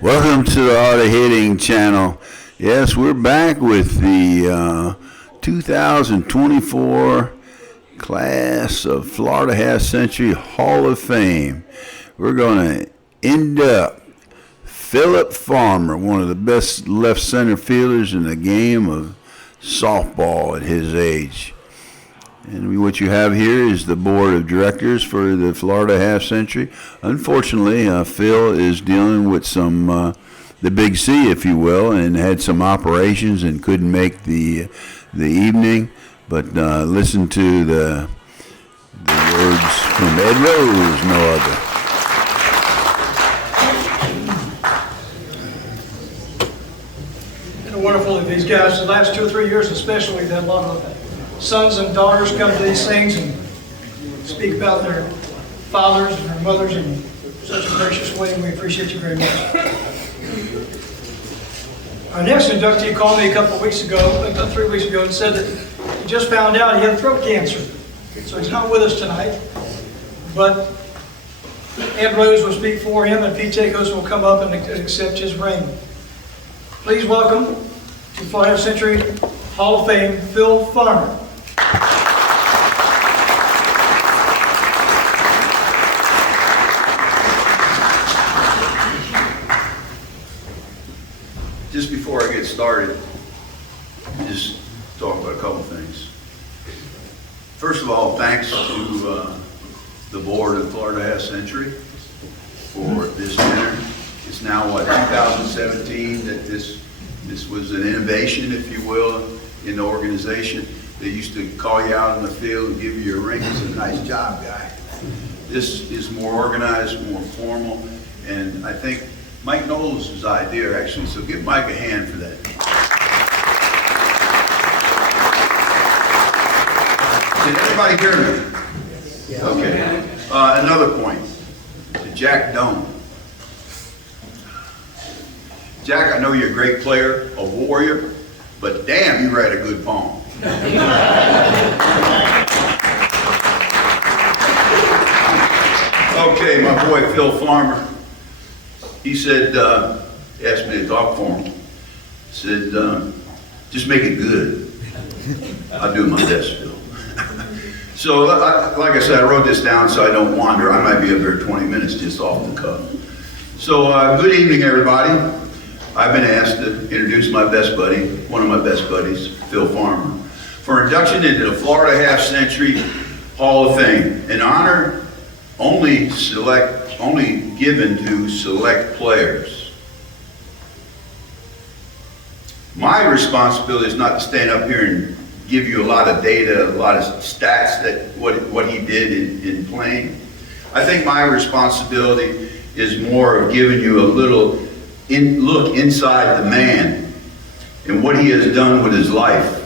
Welcome to the Art of Hitting channel. Yes, we're back with the 2024 class of Florida Half Century Hall of Fame. We're going to induct Philip Farmer, one of the best left center fielders in the game of softball at his age. And what you have here is the board of directors for the Florida Half Century. Unfortunately, Phil is dealing with some, the big C, if you will, and had some operations and couldn't make the evening. But listen to the words from Ed Rose, no other. It's wonderful that these guys, the last 2 or 3 years especially, that a lot of sons and daughters come to these things and speak about their fathers and their mothers in such a gracious way, and we appreciate you very much. Our next inductee called me a couple of weeks ago, about 3 weeks ago, and said that he just found out he had throat cancer. So he's not with us tonight, but Ed Rose will speak for him, and Pete Takos will come up and accept his ring. Please welcome to Florida Half Century Hall of Fame, Phil Farmer. Just before I get started, just talk about a couple things. First of all, thanks to the board of Florida Half Century for this dinner. It's now, 2017 that this was an innovation, if you will, in the organization. They used to call you out in the field and give you your ring. It's a nice job, guy. This is more organized, more formal, and I think Mike Knowles' idea, actually, so give Mike a hand for that. Did everybody hear me? Yeah. Okay. Another point, to Jack Doan. Jack, I know you're a great player, a warrior, but damn, you write a good poem. Okay, my boy Phil Farmer, he said, asked me to talk for him, said, just make it good. I'll do my best, Phil. So, like I said, I wrote this down so I don't wander. I might be up here 20 minutes just off the cuff. So, good evening, everybody. I've been asked to introduce my best buddy, one of my best buddies, Phil Farmer, for induction into the Florida Half Century Hall of Fame, an honor only given to select players. My responsibility is not to stand up here and give you a lot of data, a lot of stats that what he did in playing. I think my responsibility is more of giving you a little look inside the man and what he has done with his life.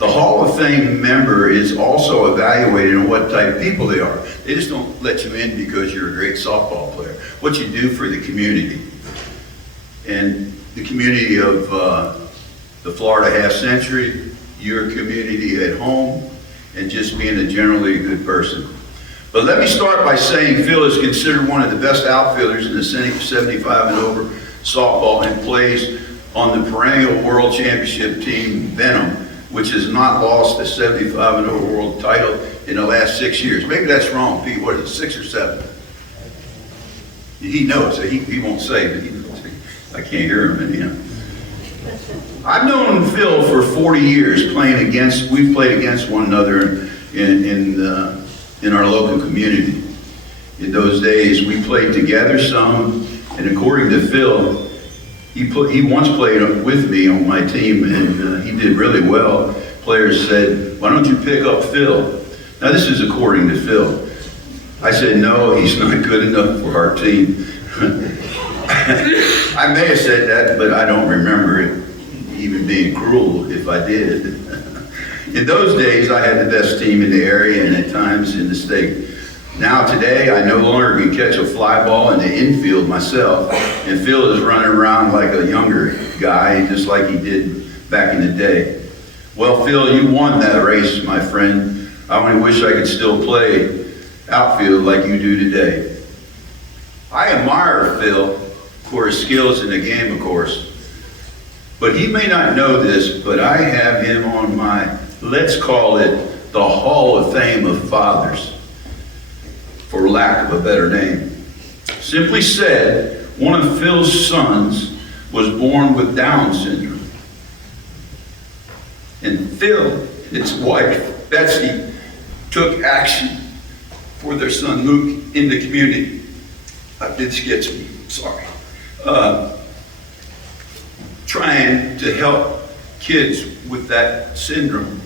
The Hall of Fame member is also evaluated on what type of people they are. They just don't let you in because you're a great softball player. What you do for the community. And the community of the Florida Half Century, your community at home, and just being a generally good person. But let me start by saying Phil is considered one of the best outfielders in the 75 and over softball and plays on the perennial world championship team Venom, which has not lost the 75 and over world title in the last 6 years. Maybe that's wrong, Pete. What is it, 6 or 7? He knows. He won't say, but he knows. I can't hear him anyhow. I've known Phil for 40 years. We've played against one another in our local community. In those days, we played together some, and according to Phil, he once played with me on my team, and he did really well. Players said, "Why don't you pick up Phil?" Now this is according to Phil. I said, "No, he's not good enough for our team." I may have said that, but I don't remember it even being cruel if I did. In those days, I had the best team in the area and at times in the state. Now today, I no longer can catch a fly ball in the infield myself, and Phil is running around like a younger guy, just like he did back in the day. Well, Phil, you won that race, my friend. I only wish I could still play outfield like you do today. I admire Phil for his skills in the game, of course. But he may not know this, but I have him on my, let's call it, the Hall of Fame of fathers, for lack of a better name. Simply said, one of Phil's sons was born with Down syndrome. And Phil and his wife, Betsy, took action for their son Luke in the community. This gets me, sorry. Trying to help kids with that syndrome.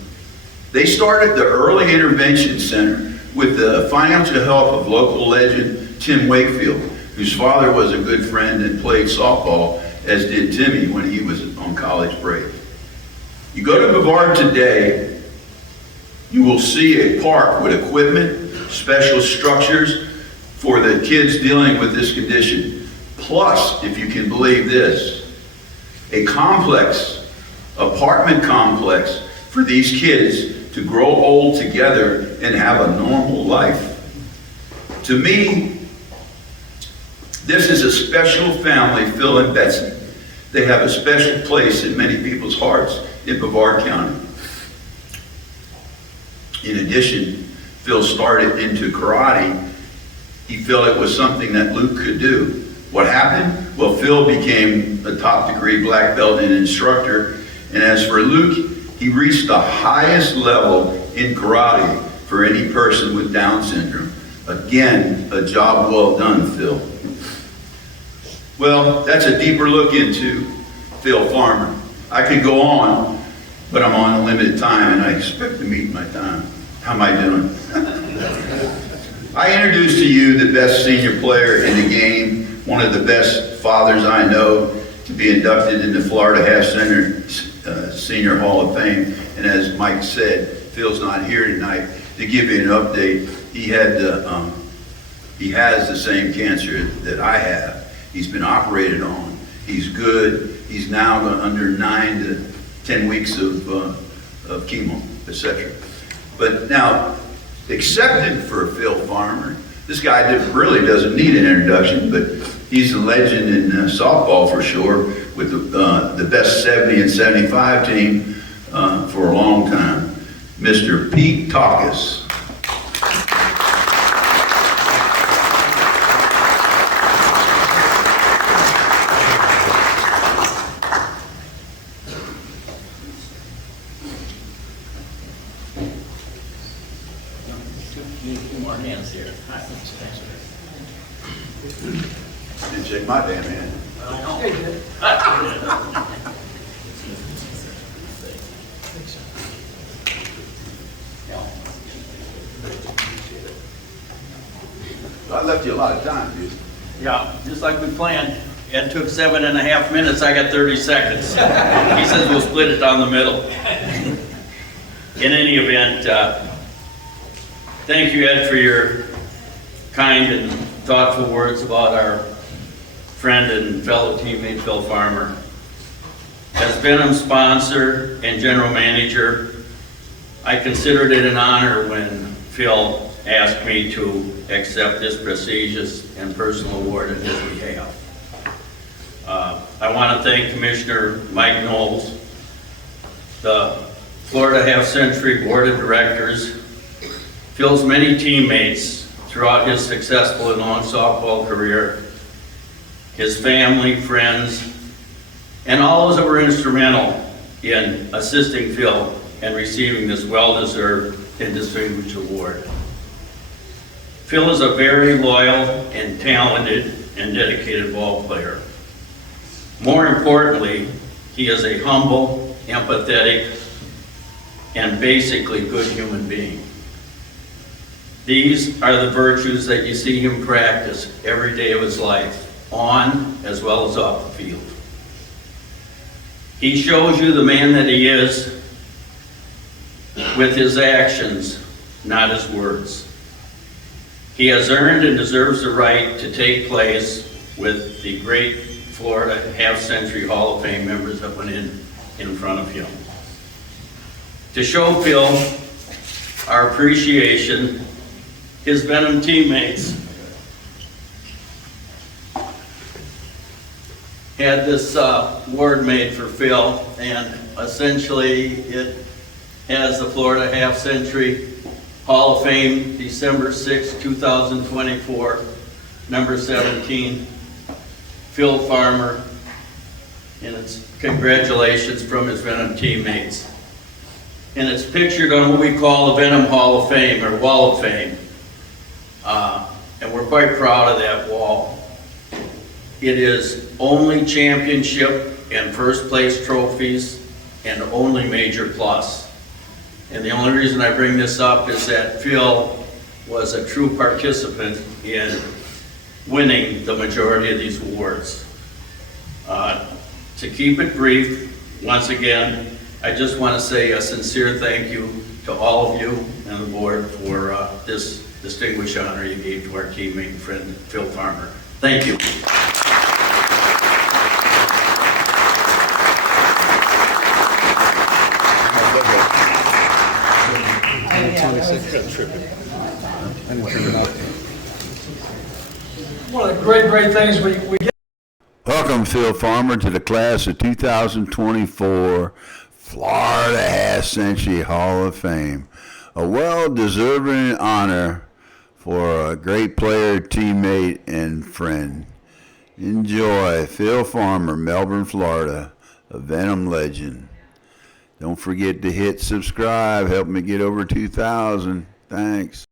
They started the Early Intervention Center with the financial help of local legend Tim Wakefield, whose father was a good friend and played softball, as did Timmy when he was on college break. You go to Brevard today, you will see a park with equipment, special structures for the kids dealing with this condition. Plus, if you can believe this, a complex, apartment complex for these kids to grow old together and have a normal life. To me, this is a special family, Phil and Betsy. They have a special place in many people's hearts in Brevard County. In addition, Phil started into karate. He felt it was something that Luke could do. What happened? Well, Phil became a top degree black belt and instructor. And as for Luke, he reached the highest level in karate for any person with Down syndrome. Again, a job well done, Phil. Well, that's a deeper look into Phil Farmer. I could go on, but I'm on a limited time and I expect to meet my time. How am I doing? I introduce to you the best senior player in the game, one of the best fathers I know to be inducted in the Florida Half Center Senior Hall of Fame. And as Mike said, Phil's not here tonight. To give you an update, he has the same cancer that I have. He's been operated on. He's good. He's now under 9 to 10 weeks of chemo, etc. But now, accepted for Phil Farmer, this guy really doesn't need an introduction, but he's a legend in softball for sure, with the best 70 and 75 team for a long time, Mr. Pete Taukus. Two more hands here. Didn't shake my damn hand. I left you a lot of time, dude. Yeah, just like we planned. Ed took 7.5 minutes, I got 30 seconds. He says we'll split it down the middle. In any event, thank you, Ed, for your kind and thoughtful words about our friend and fellow teammate, Phil Farmer. As Venom's sponsor and general manager, I considered it an honor when Phil asked me to accept this prestigious and personal award in his behalf. I want to thank Commissioner Mike Knowles, the Florida Half Century Board of Directors, Phil's many teammates throughout his successful and long softball career, his family, friends, and all those that were instrumental in assisting Phil and receiving this well-deserved and distinguished award. Phil is a very loyal and talented and dedicated ball player. More importantly, he is a humble, empathetic, and basically good human being. These are the virtues that you see him practice every day of his life, on as well as off the field. He shows you the man that he is with his actions, not his words. He has earned and deserves the right to take place with the great Florida Half-Century Hall of Fame members that went in front of him. To show Phil our appreciation, his Venom teammates had this award made for Phil, and essentially it has the Florida Half Century Hall of Fame, December 6, 2024, number 17, Phil Farmer, and it's congratulations from his Venom teammates. And it's pictured on what we call the Venom Hall of Fame, or Wall of Fame. And we're quite proud of that wall. It is only championship and first place trophies and only major plus. And the only reason I bring this up is that Phil was a true participant in winning the majority of these awards. To keep it brief, once again, I just want to say a sincere thank you to all of you and the board for this distinguished honor you gave to our teammate and friend, Phil Farmer. Thank you. One of the great things we get. Welcome, Phil Farmer, to the class of 2024 Florida Half Century Hall of Fame. A well-deserving honor for a great player, teammate, and friend. Enjoy. Phil Farmer, Melbourne, Florida, a Venom legend. Don't forget to hit subscribe. Help me get over 2,000. Thanks.